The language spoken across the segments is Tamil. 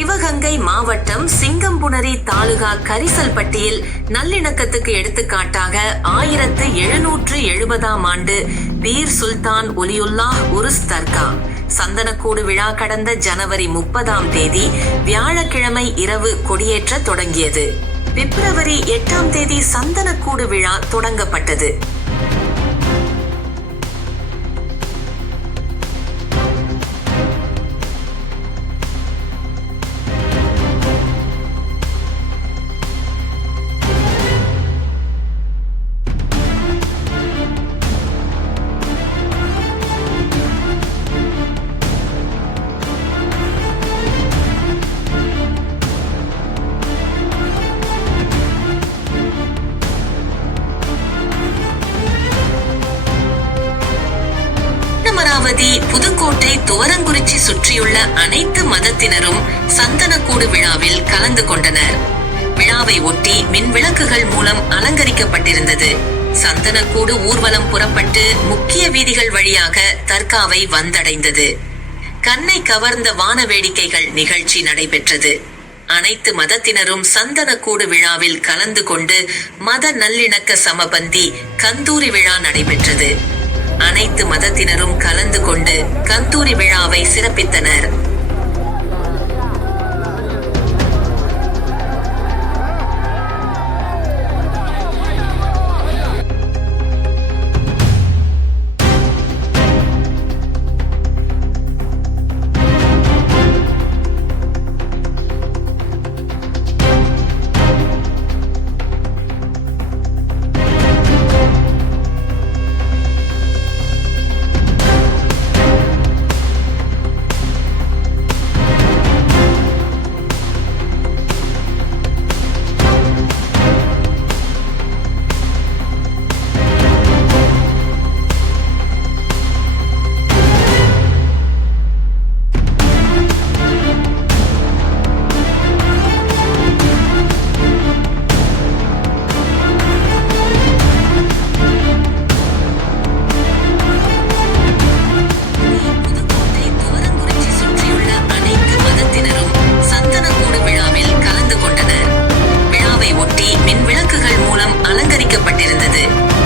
சிவகங்கை மாவட்டம் சிங்கம்புணரி தாலுகா கரிசல்பட்டியில் நல்லிணக்கத்துக்கு எடுத்துக்காட்டாக 1770ஆம் ஆண்டு பீர் சுல்தான் ஒலியுல்லாஹ் உருஸ் தர்கா சந்தனக்கூடு விழா கடந்த ஜனவரி 30ஆம் தேதி வியாழக்கிழமை இரவு கொடியேற்ற தொடங்கியது. பிப்ரவரி 8ஆம் தேதி சந்தனக்கூடு விழா தொடங்கப்பட்டது. அமராவதி, புதுக்கோட்டை, துவரங்குறிச்சி சுற்றியுள்ள அனைத்து மதத்தினரும் சந்தனக்கூடு விழாவில் கலந்து கொண்டனர். விழாவை ஒட்டி மின் விளக்குகள் மூலம் அலங்கரிக்கப்பட்டிருந்தது. சந்தனக்கூடு ஊர்வலம் புறப்பட்டு முக்கிய வீதிகள் வழியாக தர்காவை வந்தடைந்தது. கண்ணை கவர்ந்த வான வேடிக்கைகள் நிகழ்ச்சி நடைபெற்றது. அனைத்து மதத்தினரும் சந்தனக்கூடு விழாவில் கலந்து கொண்டு மத நல்லிணக்க சமபந்தி கந்தூரி விழா நடைபெற்றது. அனைத்து மதத்தினரும் கலந்து கொண்டு கந்தூரி விழாவை சிறப்பித்தனர்.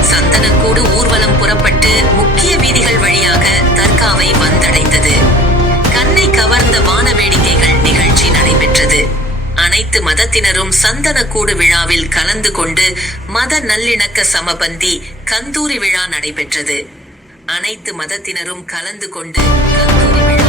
சந்தனக்கூடு ஊர்வலம் புறப்பட்டு முக்கிய வீதிகள் வழியாக தர்காவை வந்தடைந்தது. கண்ணை கவர்ந்த வான வேடிக்கைகள் நிகழ்ச்சி நடைபெற்றது. அனைத்து மதத்தினரும் சந்தனக்கூடு விழாவில் கலந்து கொண்டு மத நல்லிணக்க சமபந்தி கந்தூரி விழா நடைபெற்றது. அனைத்து மதத்தினரும் கலந்து கொண்டு கந்தூரி விழா